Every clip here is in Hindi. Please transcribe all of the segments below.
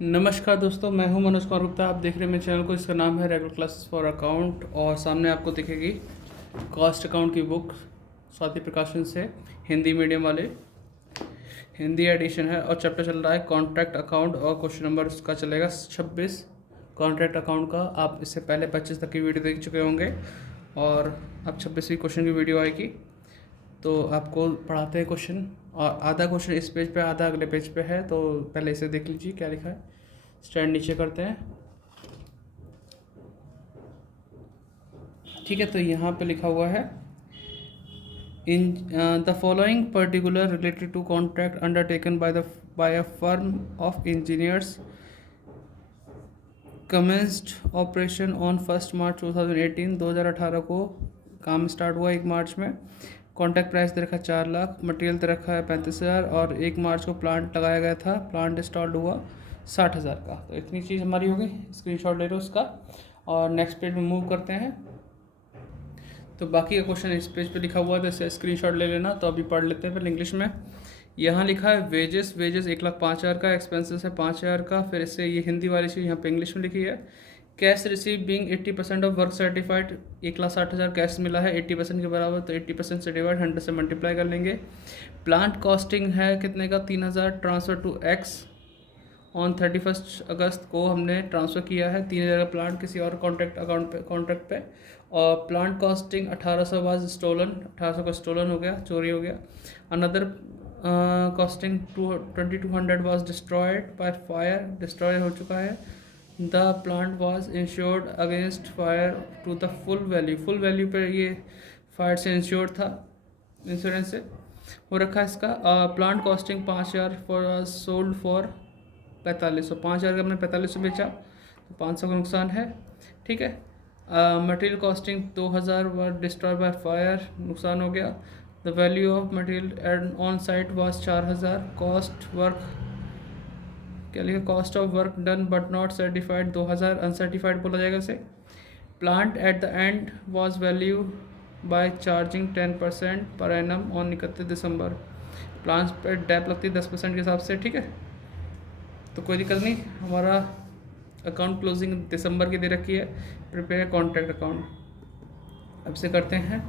नमस्कार दोस्तों, मैं हूं मनोज कुमार गुप्ता। आप देख रहे हैं मेरे चैनल को। इसका नाम है रेगुलर क्लासेस फॉर अकाउंट और सामने आपको दिखेगी कॉस्ट अकाउंट की बुक स्वाति प्रकाशन से, हिंदी मीडियम वाले, हिंदी एडिशन है और चैप्टर चल रहा है कॉन्ट्रैक्ट अकाउंट और क्वेश्चन नंबर उसका चलेगा 26 कॉन्ट्रैक्ट अकाउंट का। आप इससे पहले 25 तक की वीडियो देख चुके होंगे और अब 26वीं क्वेश्चन की वीडियो आएगी। तो आपको पढ़ाते हैं क्वेश्चन, और आधा क्वेश्चन इस पेज पे, आधा अगले पेज पे है। तो पहले इसे देख लीजिए क्या लिखा है। स्टैंड नीचे करते हैं, ठीक है। तो यहाँ पे लिखा हुआ है in the following particular related to contract undertaken by a firm of engineers commenced operation on 1 March 2018। 2018 को काम स्टार्ट हुआ 1 मार्च में। कॉन्ट्रैक्ट प्राइस दे रखा है 4 लाख, मटेरियल दे रखा है 35,000 और 1 मार्च को प्लांट लगाया गया था। प्लांट इंस्टॉल्ड हुआ 60,000 का। तो इतनी चीज़ हमारी होगी। स्क्रीनशॉट ले लो उसका और नेक्स्ट पेज में मूव करते हैं। तो बाकी का क्वेश्चन इस पेज पे लिखा हुआ है, तो इसे स्क्रीनशॉट ले लेना। तो अभी पढ़ लेते हैं पहले इंग्लिश में। यहाँ लिखा है वेजेस 1,05,000 का, एक्सपेंसेस है 5,000 का। फिर इससे ये हिंदी वाली चीज़ यहाँ पे इंग्लिश में लिखी है। Cash receive being 80% of work certified, 1,60,000 cash मिला है 80% के बराबर। तो 80% से डिवाइड 100 से मल्टीप्लाई कर लेंगे। प्लांट कॉस्टिंग है कितने का, 3,000। ट्रांसफ़र टू एक्स ऑन 31 अगस्त को हमने ट्रांसफ़र किया है 3,000 का प्लांट किसी और कॉन्ट्रैक्ट पे। और प्लांट कॉस्टिंग 1,800 वाज स्टोलन, 1,800 का स्टोलन हो गया, चोरी हो गया। Another costing 2,200 was destroyed by fire, destroy हो चुका है। The plant was insured against fire to the full value पर ये फायर से इंश्योर्ड था, इंश्योरेंस से हो रखा है इसका। Plant costing 5,000 for sold for 4,500, 5,000 का हमने 4,500 बेचा तो 500 का नुकसान है, ठीक है। Material costing 2,000 were destroy by fire, नुकसान हो गया। The value of material on site was 4,000। Cost work क्या लिखा, cost of work done but not certified 2,000, uncertified बोला जाएगा इसे। Plant at the end was value by charging 10% per annum on 31 December. Plants पर डैप लगती है 10% के हिसाब से, ठीक है। तो कोई दिक्कत नहीं, हमारा अकाउंट क्लोजिंग दिसंबर की दे रखी है। प्रिपेयर कॉन्ट्रैक्ट अकाउंट अब से करते हैं।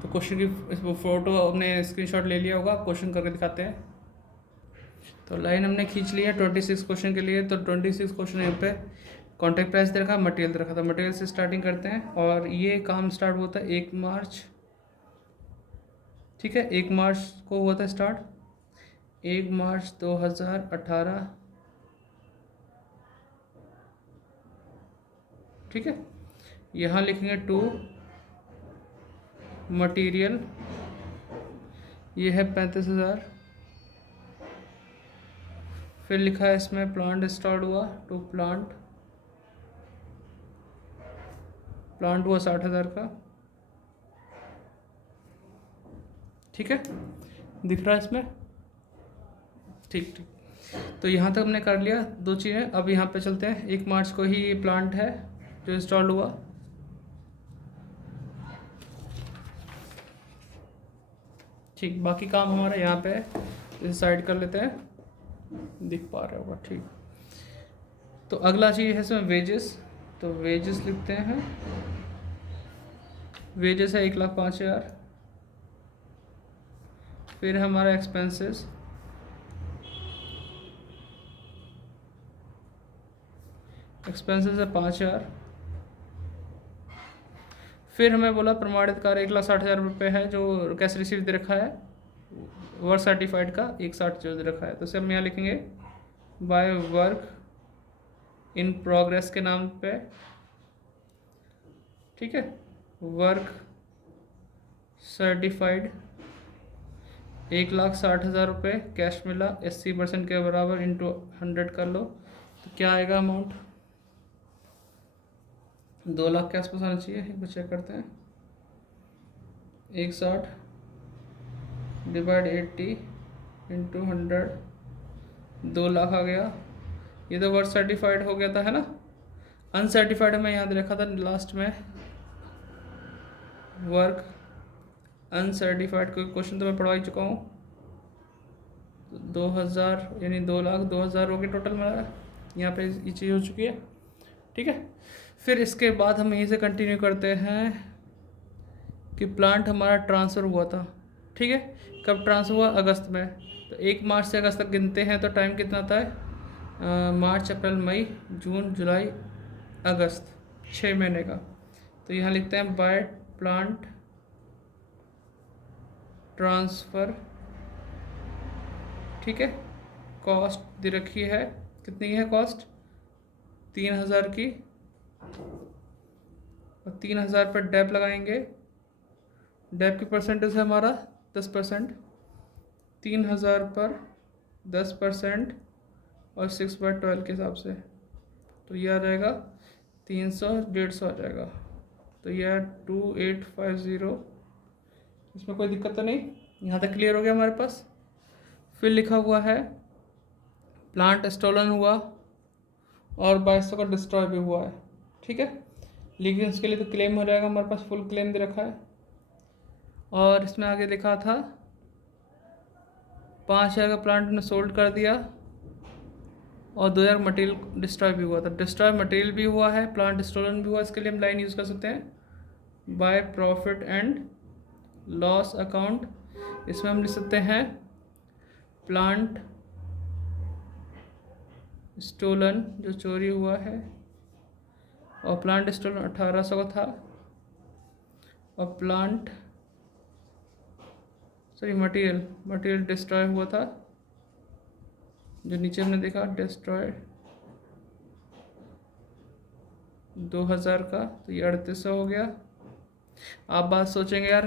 तो क्वेश्चन की फ़ोटो हमने स्क्रीनशॉट ले लिया होगा, क्वेश्चन करके दिखाते हैं। तो लाइन हमने खींच लिया 26 क्वेश्चन के लिए। तो 26 क्वेश्चन यहाँ पे कॉन्ट्रैक्ट प्राइस दे रखा, मटेरियल दे रखा था। मटेरियल से स्टार्टिंग करते हैं और ये काम स्टार्ट होता है 1 मार्च, ठीक है। 1 मार्च को हुआ था स्टार्ट, 1 मार्च 2018, ठीक है। यहाँ लिखेंगे टू मटेरियल, ये है 35,000। फिर लिखा है इसमें प्लांट इंस्टॉल्ड हुआ, टू प्लांट हुआ 60,000 का, ठीक है। दिख रहा है इसमें, ठीक ठीक। तो यहाँ तक हमने कर लिया दो चीज़ें। अब यहाँ पे चलते हैं, 1 मार्च को ही ये प्लांट है जो इंस्टॉल हुआ, ठीक। बाकी काम हमारा यहाँ पे इसे साइड कर लेते हैं, दिख पा रहा होगा, ठीक। तो अगला चीज़ है इसमें वेजेस। तो वेजेस लिखते हैं, वेजेस है 1,05,000। फिर हमारा एक्सपेंसेस, है 5,000। फिर हमें बोला प्रमाणित कार्य 1,60,000 रुपये है जो कैश रिसीव दे रखा है, वर्क सर्टिफाइड का 1,60 जो दे रखा है। तो इसे हम यहाँ लिखेंगे बाय वर्क इन प्रोग्रेस के नाम पे, ठीक है। वर्क सर्टिफाइड 1,60,000 रुपये कैश मिला, 80% के बराबर इंटू 100 कर लो। तो क्या आएगा अमाउंट, 2 लाख के आसपास आना चाहिए। एक बार चेक करते हैं, 1,60 डिवाइड 80 इंटू 100, 2 लाख आ गया। ये तो वर्क सर्टिफाइड हो गया था, है ना। अनसर्टिफाइड में याद रखा था लास्ट में, वर्क अनसर्टिफाइड का क्वेश्चन तो मैं पढ़वा ही चुका हूँ। 2000 यानी 2,02,000 हो गए टोटल मेरा, यहाँ पे ये चीज़ हो चुकी है। ठीक है, फिर इसके बाद हम यहीं से कंटिन्यू करते हैं कि प्लांट हमारा ट्रांसफ़र हुआ था। ठीक है, कब ट्रांसफ़र हुआ? अगस्त में। तो 1 मार्च से अगस्त तक गिनते हैं तो टाइम कितना आता है? मार्च, अप्रैल, मई, जून, जुलाई, अगस्त, 6 महीने का। तो यहाँ लिखते हैं बाय प्लांट ट्रांसफ़र। ठीक है, कॉस्ट दे रखी है, कितनी है कॉस्ट? 3,000 की, और 3,000 पर डेप लगाएंगे। डेप की परसेंटेज है हमारा 10%। 3,000 पर 10% और 6/12 के हिसाब से, तो यह आ जाएगा 300, 150 आ जाएगा। तो यह 2850, इसमें कोई दिक्कत तो नहीं? यहाँ तक क्लियर हो गया हमारे पास। फिर लिखा हुआ है प्लांट स्टोलन हुआ और 2200 का डिस्ट्रॉय भी हुआ है। ठीक है, लेकिन उसके लिए तो क्लेम हो जाएगा, हमारे पास फुल क्लेम दे रखा है। और इसमें आगे लिखा था 5,000 का प्लांट ने सोल्ड कर दिया और 2,000 मटेरियल डिस्ट्रॉय भी हुआ था। डिस्ट्रॉय मटेरियल भी हुआ है, प्लांट स्टोलन भी हुआ। इसके लिए हम लाइन यूज़ कर सकते हैं bye profit and loss account. इसमें हम लिख सकते हैं प्लांट स्टोलन जो चोरी हुआ है, और प्लांट स्टोलन 1,800 का था, और मटेरियल डिस्ट्रॉय हुआ था जो नीचे हमने देखा, डिस्ट्रॉय 2,000 का, तो ये 3,800 हो गया। आप बात सोचेंगे यार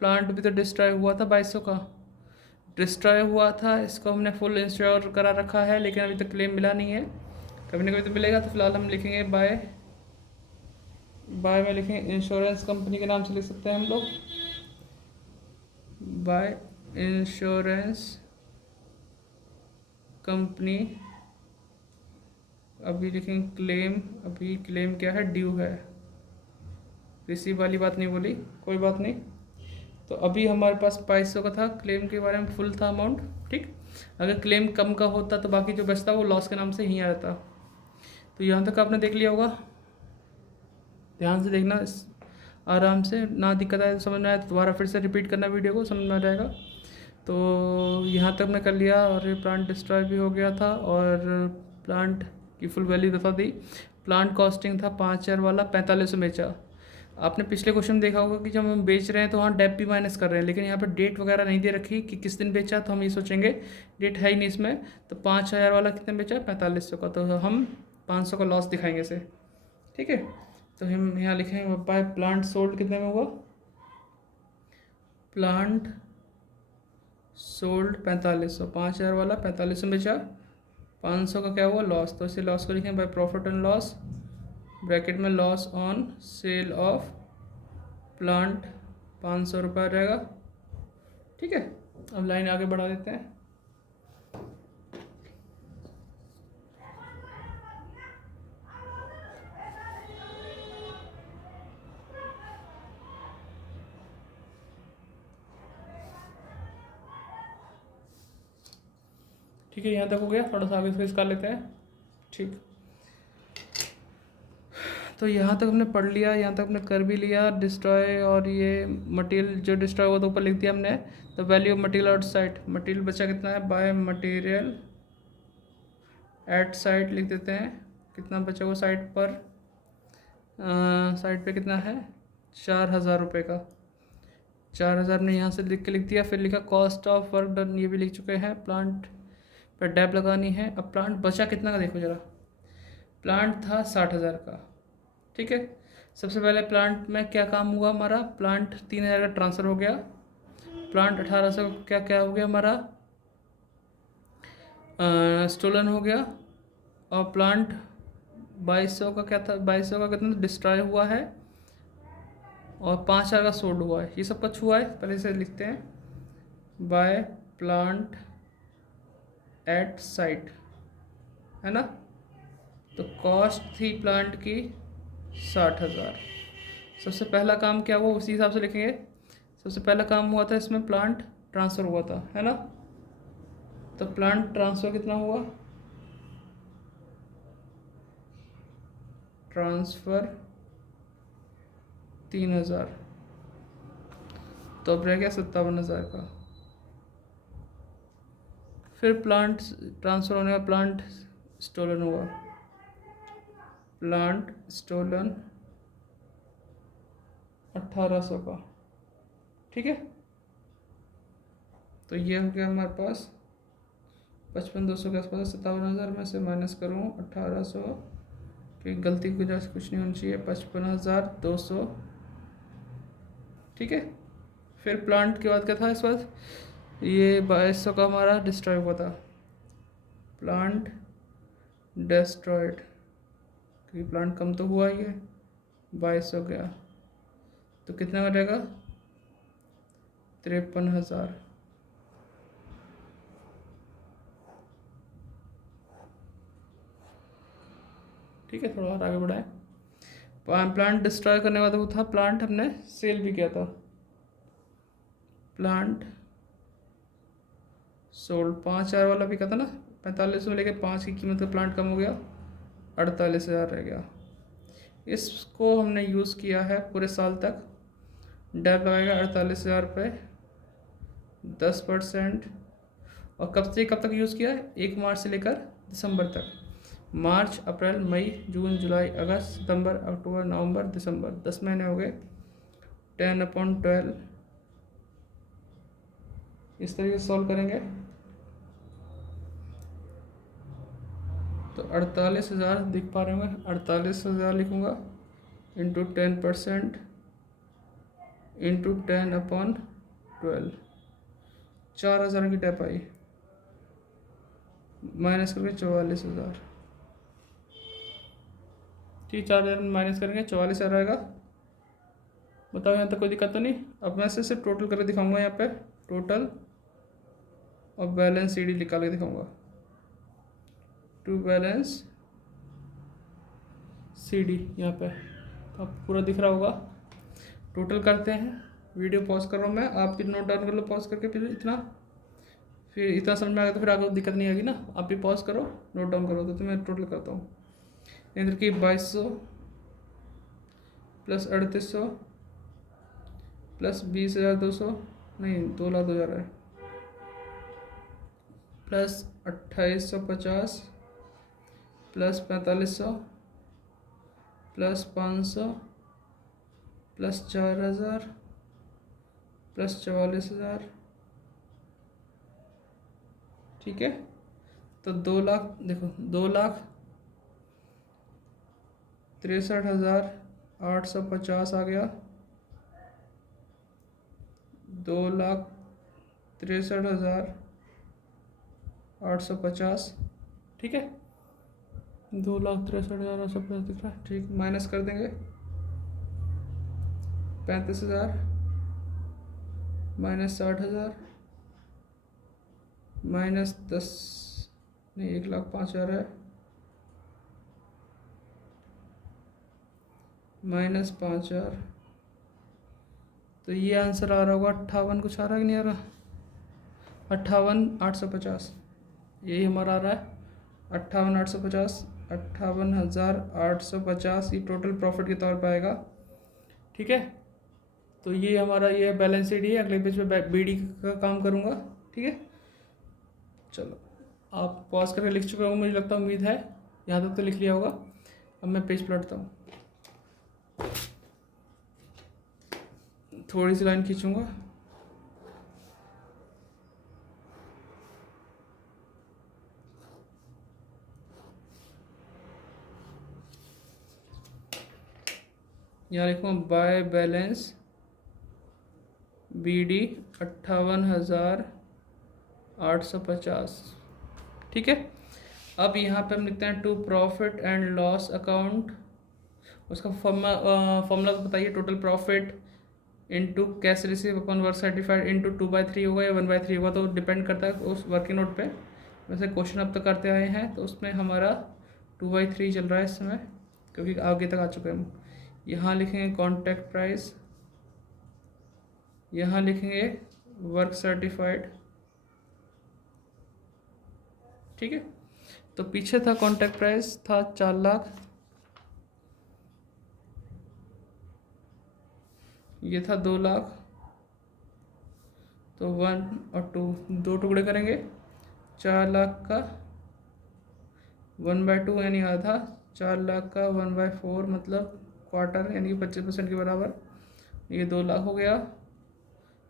प्लांट भी तो डिस्ट्रॉय हुआ था, 2,200 का डिस्ट्रॉय हुआ था, इसको हमने फुल इंश्योर करा रखा है लेकिन अभी तक क्लेम मिला नहीं है, कभी ना कभी तो मिलेगा। तो फिलहाल हम लिखेंगे बाय में लिखेंगे इंश्योरेंस कंपनी के नाम से लिख सकते हैं हम लोग, बाय इंश्योरेंस कंपनी। अभी लिखेंगे क्लेम, अभी क्लेम क्या है? ड्यू है, रिसीव वाली बात नहीं बोली, कोई बात नहीं। तो अभी हमारे पास 2,200 का था, क्लेम के बारे में फुल था अमाउंट। ठीक, अगर क्लेम कम का होता तो बाकी जो बचता वो लॉस के नाम से ही आ जाता। तो यहाँ तक आपने देख लिया होगा, ध्यान से देखना, आराम से, ना दिक्कत आए तो समझ में आए तो दोबारा फिर से रिपीट करना वीडियो को, समझ में आ जाएगा। तो यहाँ तक मैं कर लिया, और ये प्लांट डिस्ट्रॉय भी हो गया था और प्लांट की फुल वैल्यू बता दी। प्लांट कॉस्टिंग था 5,000 वाला, 4500 बेचा। आपने पिछले क्वेश्चन देखा होगा कि जब हम बेच रहे हैं तो वहाँ डेप भी माइनस कर रहे हैं, लेकिन यहाँ पर डेट वगैरह नहीं दे रखी कि किस दिन बेचा, तो हम ये सोचेंगे डेट है ही नहीं इसमें। तो 5,000 वाला कितने बेचा? 4500 का, तो हम 500 का लॉस दिखाएंगे इसे। ठीक है, तो हम यहाँ लिखेंगे बाय प्लांट सोल्ड कितने में हुआ? प्लांट सोल्ड 4500, 5,000 वाला 4500 बेचा, 500 का क्या हुआ? लॉस। तो इसे लॉस को लिखेंगे by profit and loss, bracket में loss on sale of plant 500 रुपये आ जाएगा। ठीक है, अब लाइन आगे बढ़ा देते हैं। ठीक है, यहाँ तक हो गया, थोड़ा सा आगे फेस कर लेते हैं। ठीक, तो यहाँ तक हमने पढ़ लिया, यहाँ तक हमने कर भी लिया डिस्ट्रॉय, और ये मटेरियल जो डिस्ट्रॉय हुआ तो ऊपर लिख दिया हमने। तो value of material out side, material बचा कितना है? बाय मटेरियल एट साइट लिख देते हैं, कितना बचा हुआ साइट पर? साइट पे कितना है? 4,000 रुपये का। 4,000 ने यहाँ से लिख दिया। फिर लिखा कॉस्ट ऑफ वर्क डन, ये भी लिख चुके हैं। प्लांट पर डैप लगानी है। अब प्लांट बचा कितना का देखो ज़रा, प्लांट था 60,000 का। ठीक है, सबसे पहले प्लांट में क्या काम हुआ हमारा? प्लांट 3,000 का ट्रांसफ़र हो गया, प्लांट 1,800 क्या क्या हो गया हमारा? स्टोलन हो गया, और प्लांट 2,200 का क्या था? 2,200 का कितना डिस्ट्रॉय हुआ है, और 5,000 का सोल्ड हुआ है। ये सब कुछ हुआ है, पहले से लिखते हैं बाय प्लांट एट साइट, है ना। तो कॉस्ट थी प्लांट की 60,000। सबसे पहला काम क्या हुआ उसी हिसाब से लिखेंगे। सबसे पहला काम हुआ था इसमें, प्लांट ट्रांसफ़र हुआ था, है ना। तो प्लांट ट्रांसफ़र कितना हुआ, ट्रांसफ़र 3000, तो अब रह गया 57,000 का। फिर प्लांट ट्रांसफ़र होने का प्लांट स्टोलन हुआ, प्लांट स्टोलन 1800 का, ठीक है। तो ये हो गया हमारे पास 55,200 के आसपास, 57,000 में से माइनस करूँ 1800, क्योंकि गलती की वजह से कुछ नहीं होनी चाहिए, 55,200, ठीक है। फिर प्लांट के बाद क्या था, इस बार ये 2200 का हमारा डिस्ट्रॉय हुआ था, प्लांट डिस्ट्रॉयड, क्योंकि प्लांट कम तो हुआ ही है, 2200 गया, तो कितना बचेगा 53,000। ठीक है, थोड़ा और आगे बढ़ाएं। प्लांट डिस्ट्रॉय करने वाला वो था, प्लांट हमने सेल भी किया था, प्लांट सोल्ड 5,000 वाला भी कहता ना, 45 में लेके 5 की कीमत का प्लांट कम हो गया, 48,000 रह गया। इसको हमने यूज़ किया है पूरे साल तक, डेप लगाएगा 48,000 रुपये, 10%, और कब से कब तक यूज़ किया है, 1 मार्च से लेकर दिसंबर तक, मार्च, अप्रैल, मई, जून, जुलाई, अगस्त, सितंबर, अक्टूबर, नवंबर, दिसंबर, 10 महीने हो गए, 10/12, इस तरीके से सॉल्व करेंगे तो 48,000 दिख पा रहे होंगे, 48,000 लिखूँगा इंटू 10% इंटू 10/12, 4,000 की टैप आई, माइनस करके 44,000, ठीक, 4,000 माइनस करेंगे 44,000 आएगा। बताओ यहाँ तक कोई दिक्कत तो नहीं। अब मैं सिर्फ टोटल करके दिखाऊंगा, यहाँ पे टोटल और बैलेंस CD निकाल के दिखाऊंगा, टू बैलेंस CD यहाँ पे, तो आपको पूरा दिख रहा होगा। टोटल करते हैं, वीडियो पॉज कर रहा हूँ मैं, आप भी नोट डाउन कर लो पॉज करके, फिर इतना समझ में आ गया तो फिर आगे दिक्कत नहीं आएगी ना, आप भी पॉज करो नोट डाउन करो। तो मैं टोटल करता हूँ, इंद्र की 2200 प्लस 3800 प्लस 20,200, नहीं 2,02,000 है, plus 2850 plus 4500 plus 500 plus 4,000 plus 44,000, ठीक है। तो 2 लाख, देखो 2,63,850 आ गया, 2,63,850, ठीक है, 2,63,850 दिख रहा है, ठीक। माइनस कर देंगे 35,000 माइनस 60,000 माइनस 10, नहीं 1,05,000 है, माइनस 5,000, तो ये आंसर आ रहा होगा 58, कुछ आ रहा है कि नहीं आ रहा, 58,850, यही हमारा आ रहा है 58,850, 58,850, ये टोटल प्रॉफिट के तौर पर आएगा, ठीक है। तो ये हमारा ये बैलेंस शीट है, अगले पेज पे BD का काम करूँगा, ठीक है। चलो, आप पॉज करके लिख चुके हो मुझे लगता है, उम्मीद है यहाँ तक तो लिख लिया होगा। अब मैं पेज पलटता हूँ, थोड़ी सी लाइन खींचूँगा, यहाँ लिखूँगा बाय बैलेंस BD 58,850, ठीक है। अब यहाँ पे हम लिखते हैं to profit and loss account, उसका फॉर्मूला तो बताइए, total profit into cash receive upon work certified into 2/3 होगा या 1/3 होगा, तो डिपेंड करता है उस वर्किंग नोट पे। वैसे क्वेश्चन अब तक करते आए हैं, तो उसमें हमारा 2/3 चल रहा है इस समय, क्योंकि आगे तक आ चुके हैं हम। यहाँ लिखेंगे कॉन्ट्रैक्ट प्राइस, यहाँ लिखेंगे वर्क सर्टिफाइड, ठीक है। तो पीछे था कॉन्ट्रैक्ट प्राइस था 4 लाख, ये था 2 लाख। तो 1 और 2 दो टुकड़े करेंगे, 4 लाख का 1/2 यानी आधा, 4 लाख का 1/4 मतलब क्वार्टर यानी 25% के बराबर। ये 2 लाख हो गया,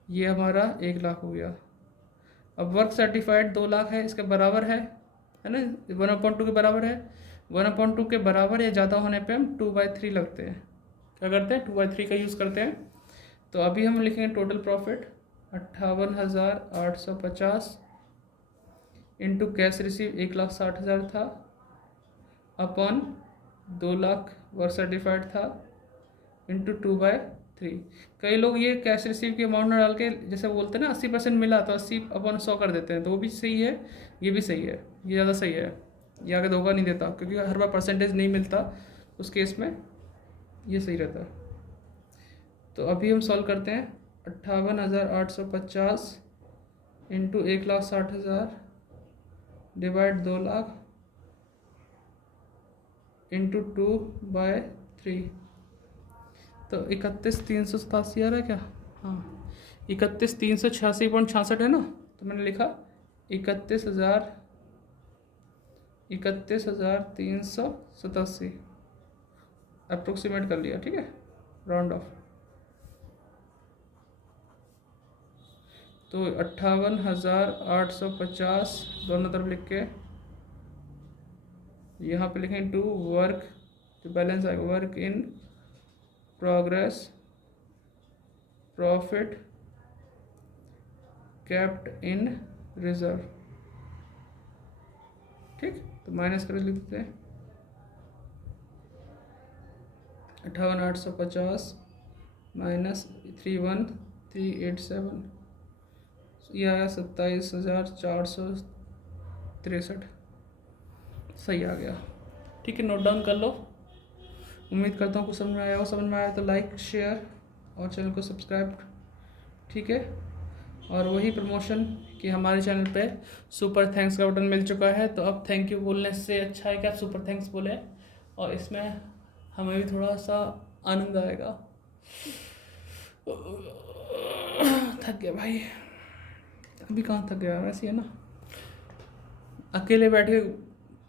ये हमारा 1 लाख हो गया। अब वर्क सर्टिफाइड 2 लाख है, इसके बराबर है ना, 1/2 के बराबर है। 1/2 के बराबर या ज़्यादा होने पे हम 2/3 लगते हैं। क्या करते हैं, 2/3 का यूज़ करते हैं। तो अभी हम लिखेंगे total profit 58,850 into cash receive 1,60,000 था, अपॉन 2 लाख वर्क सर्टिफाइड था, इंटू 2/3। कई लोग ये कैश रिसीव की अमाउंट में डाल के जैसे बोलते हैं ना 80% मिला तो 80/100 कर देते हैं, तो वो भी सही है, ये भी सही है, ये ज़्यादा सही है, ये आगे धोखा नहीं देता, क्योंकि हर बार परसेंटेज नहीं मिलता, उस केस में ये सही रहता है। तो अभी हम सॉल्व करते हैं, 58,850 इंटू 1,60,000 डिवाइड 2 लाख इंटू 2/3, तो 31,387 आ रहा है क्या, हाँ 31,386.66 है ना। तो मैंने लिखा 31,387 अप्रोक्सीमेट कर लिया, ठीक है, राउंड ऑफ। तो 58,850 दोनों तरफ लिख के यहाँ पे लिखें टू वर्क, जो बैलेंस आएगा work in progress profit kept in reserve, ठीक। तो माइनस कर लिखते हैं 58,850 माइनस 31,387, ये आया 27,463, सही आ गया, ठीक है। नोट डाउन कर लो। उम्मीद करता हूँ कुछ समझ में आया हो, समझ में आया तो लाइक शेयर और चैनल को सब्सक्राइब, ठीक है। और वही प्रमोशन कि हमारे चैनल पे सुपर थैंक्स का बटन मिल चुका है, तो अब थैंक यू बोलने से अच्छा है कि आप सुपर थैंक्स बोले, और इसमें हमें भी थोड़ा सा आनंद आएगा। थक गया भाई, अभी कहाँ थक गया, वैसे है ना, अकेले बैठ के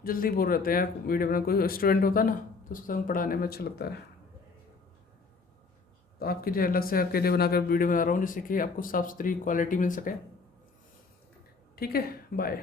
जल्दी बोर रहते हैं वीडियो बना, कोई स्टूडेंट होता ना तो उसके साथ पढ़ाने में अच्छा लगता है। तो आपके लिए अलग से अकेले बनाकर वीडियो बना रहा हूँ, जिससे कि आपको साफ सुथरी क्वालिटी मिल सके, ठीक है। बाय।